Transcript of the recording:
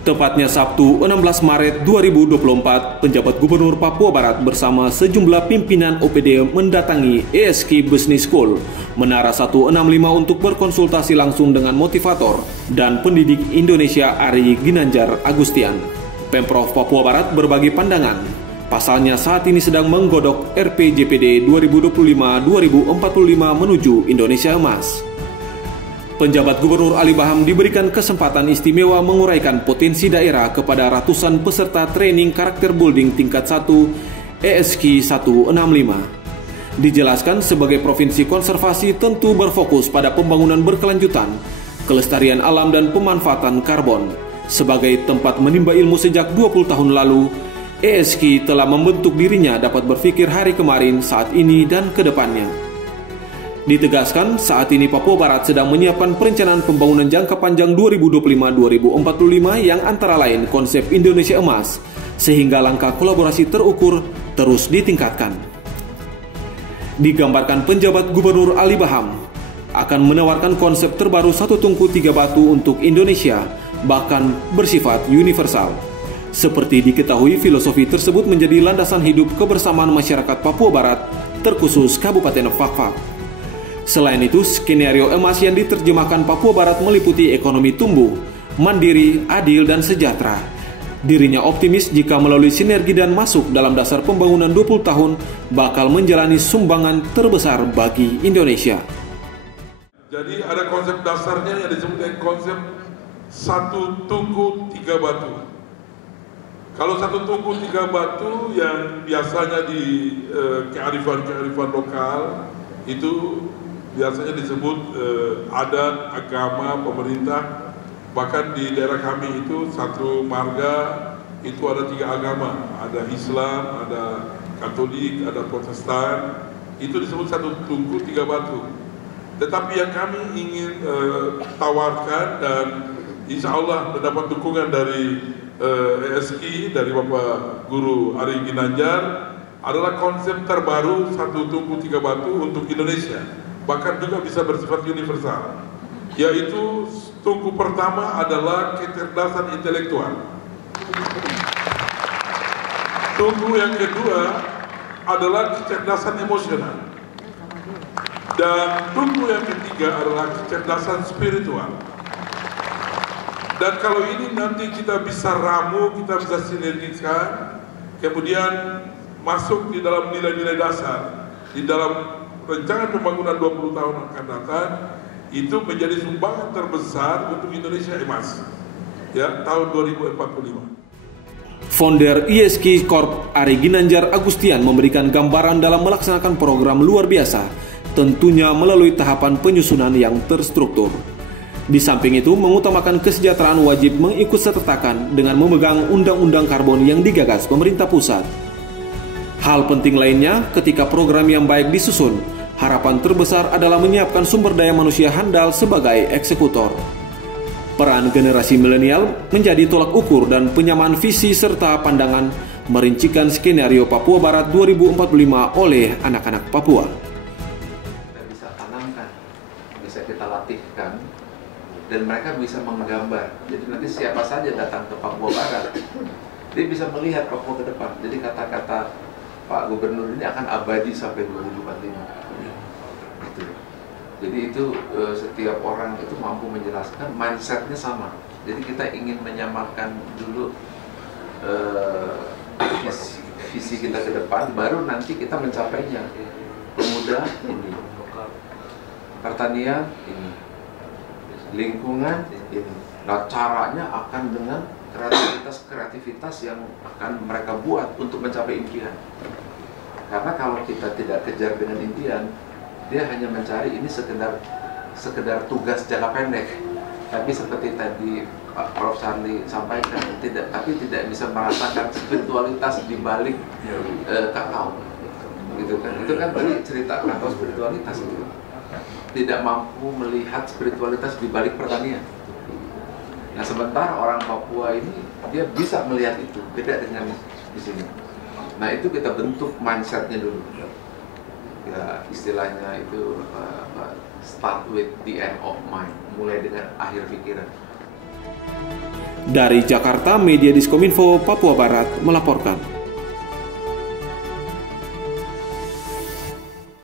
Tepatnya Sabtu 16 Maret 2024, penjabat Gubernur Papua Barat bersama sejumlah pimpinan OPD mendatangi ESK Business School Menara 165 untuk berkonsultasi langsung dengan motivator dan pendidik Indonesia Ari Ginanjar Agustian. Pemprov Papua Barat berbagi pandangan. Pasalnya saat ini sedang menggodok RPJPD 2025-2045 menuju Indonesia Emas. Penjabat Gubernur Ali Baham diberikan kesempatan istimewa menguraikan potensi daerah kepada ratusan peserta training karakter building tingkat 1 ESK 165. Dijelaskan sebagai provinsi konservasi tentu berfokus pada pembangunan berkelanjutan, kelestarian alam dan pemanfaatan karbon. Sebagai tempat menimba ilmu sejak 20 tahun lalu, ESK telah membentuk dirinya dapat berpikir hari kemarin, saat ini, dan ke depannya. Ditegaskan, saat ini Papua Barat sedang menyiapkan perencanaan pembangunan jangka panjang 2025-2045 yang antara lain konsep Indonesia Emas, sehingga langkah kolaborasi terukur terus ditingkatkan. Digambarkan penjabat Gubernur Ali Baham akan menawarkan konsep terbaru satu tungku tiga batu untuk Indonesia, bahkan bersifat universal. Seperti diketahui, filosofi tersebut menjadi landasan hidup kebersamaan masyarakat Papua Barat, terkhusus Kabupaten Fakfak. Selain itu, skenario emas yang diterjemahkan Papua Barat meliputi ekonomi tumbuh, mandiri, adil, dan sejahtera. Dirinya optimis jika melalui sinergi dan masuk dalam dasar pembangunan 20 tahun bakal menjalani sumbangan terbesar bagi Indonesia. Jadi ada konsep dasarnya yang disebut dengan konsep satu tungku tiga batu. Kalau satu tungku tiga batu yang biasanya di kearifan lokal itu biasanya disebut adat, agama, pemerintah. Bahkan di daerah kami itu satu marga itu ada tiga agama, ada Islam, ada Katolik, ada Protestan. Itu disebut satu tungku tiga batu. Tetapi yang kami ingin tawarkan dan insya Allah mendapat dukungan dari ESK, dari Bapak Guru Ari Ginanjar, adalah konsep terbaru satu tungku tiga batu untuk Indonesia. Bahkan juga bisa bersifat universal, yaitu tungku pertama adalah kecerdasan intelektual, tungku yang kedua adalah kecerdasan emosional, dan tungku yang ketiga adalah kecerdasan spiritual. Dan kalau ini nanti kita bisa ramu, kita bisa sinergikan, kemudian masuk di dalam nilai-nilai dasar, di dalam rencana pembangunan 20 tahun akan datang, itu menjadi sumbangan terbesar untuk Indonesia Emas ya tahun 2045. Founder ESK Corp Ari Ginanjar Agustian memberikan gambaran dalam melaksanakan program luar biasa, tentunya melalui tahapan penyusunan yang terstruktur. Di samping itu, mengutamakan kesejahteraan wajib mengikutsertakan dengan memegang undang-undang karbon yang digagas pemerintah pusat. Hal penting lainnya, ketika program yang baik disusun, harapan terbesar adalah menyiapkan sumber daya manusia handal sebagai eksekutor. Peran generasi milenial menjadi tolak ukur dan penyamaan visi serta pandangan merincikan skenario Papua Barat 2045 oleh anak-anak Papua. Kita bisa tanamkan, bisa kita latihkan, dan mereka bisa menggambar. Jadi nanti siapa saja datang ke Papua Barat, dia bisa melihat Papua ke depan. Jadi kata-kata Pak Gubernur ini akan abadi sampai 2045. Gitu. Jadi itu setiap orang itu mampu menjelaskan, mindsetnya sama. Jadi kita ingin menyamakan dulu visi kita ke depan, baru nanti kita mencapainya. Pemuda ini, pertanian ini, lingkungan ini. Nah, caranya akan dengan kreativitas yang akan mereka buat untuk mencapai impian. Karena kalau kita tidak kejar dengan impian, dia hanya mencari ini sekedar tugas jangka pendek. Tapi seperti tadi Pak Prof. Charlie sampaikan, tapi tidak bisa merasakan spiritualitas di balik kakao. Gitu kan? Itu kan tadi cerita kakao spiritualitas gitu. Tidak mampu melihat spiritualitas di balik pertanian. Nah, sementara orang Papua ini dia bisa melihat itu, beda dengan di sini. Nah, itu kita bentuk mindsetnya dulu. Ya, istilahnya itu start with the end of mind, mulai dengan akhir pikiran. Dari Jakarta, Media Diskominfo Papua Barat melaporkan.